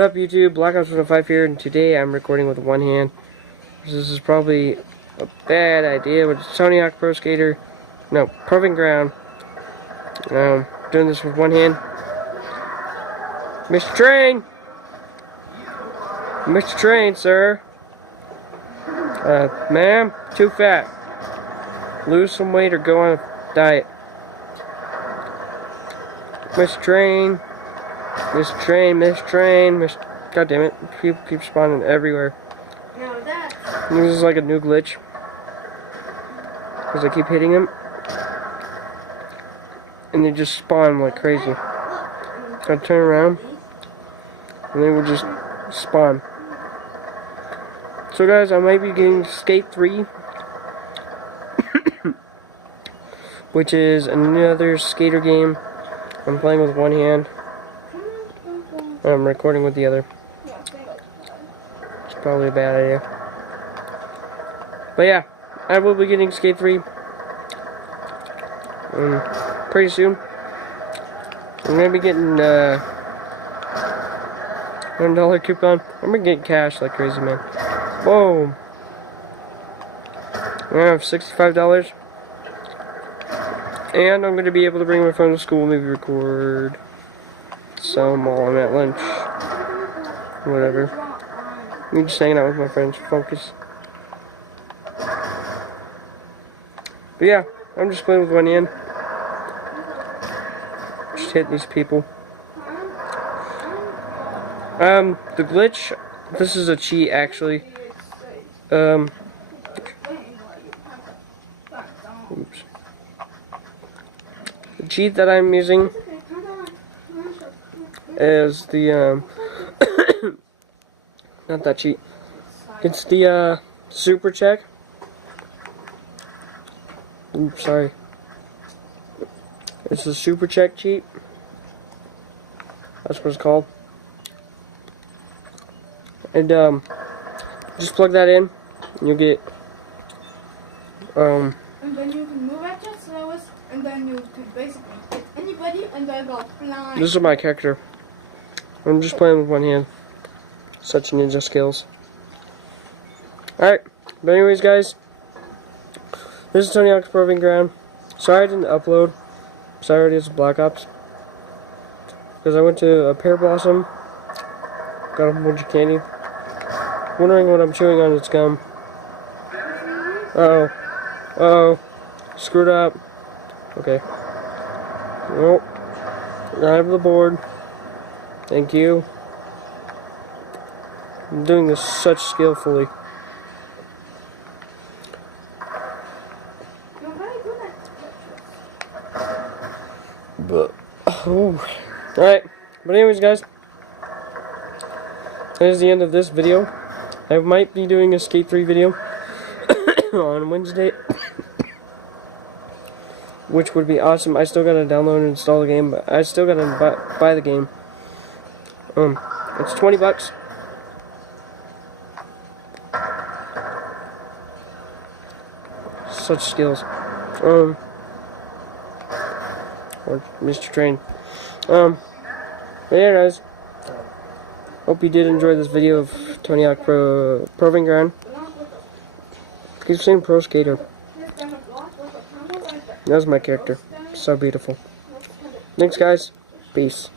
What up YouTube, Black Ops 105 here, and today I'm recording with one hand. This is probably a bad idea, but it's Tony Hawk Pro Skater, no, Proving Ground. Doing this with one hand. Mr. Train! Mr. Train, sir. Ma'am, too fat. Lose some weight or go on a diet. Mr. Train. Mr. Train, Mr. Train, Mr. God damn it. People keep spawning everywhere. This is like a new glitch. Because I keep hitting them. And they just spawn like crazy. I turn around. And they will just spawn. So guys, I might be getting Skate 3. Which is another skater game. I'm playing with one hand. I'm recording with the other. It's probably a bad idea. But yeah, I will be getting Skate 3 pretty soon. I'm going to be getting $1 coupon. I'm going to get cash like crazy, man. Whoa. I have $65. And I'm going to be able to bring my phone to school, maybe record some while I'm at lunch. Whatever. I'm just hanging out with my friends. Focus. But yeah, I'm just playing with one hand. Just hitting these people. The glitch, this is a cheat actually. Oops. The cheat that I'm using is the not that cheat. It's the super check. Oops, sorry. It's the super check cheat. That's what it's called. And just plug that in, and you'll get and then you can move at your slowest, and then you could basically hit anybody, and they go flying. This is my character. I'm just playing with one hand. Such ninja skills. Alright, but anyways guys, this is Tony Hawk's Proving Ground. Sorry I didn't upload. Sorry it's Black Ops. Because I went to a Pear Blossom. Got a bunch of candy. Wondering what I'm chewing on, it's gum. Uh-oh. Uh-oh. Screwed up. Okay. Nope. Grab the board. Thank you. I'm doing this such skillfully. But oh, alright. But anyways, guys, that is the end of this video. I might be doing a Skate 3 video on Wednesday, which would be awesome. I still gotta download and install the game, but I still gotta buy the game. It's $20. Such skills. Or Mr. Train. But yeah, guys. Hope you did enjoy this video of Tony Hawk Proving Ground. Keep saying Pro Skater. That was my character. So beautiful. Thanks, guys. Peace.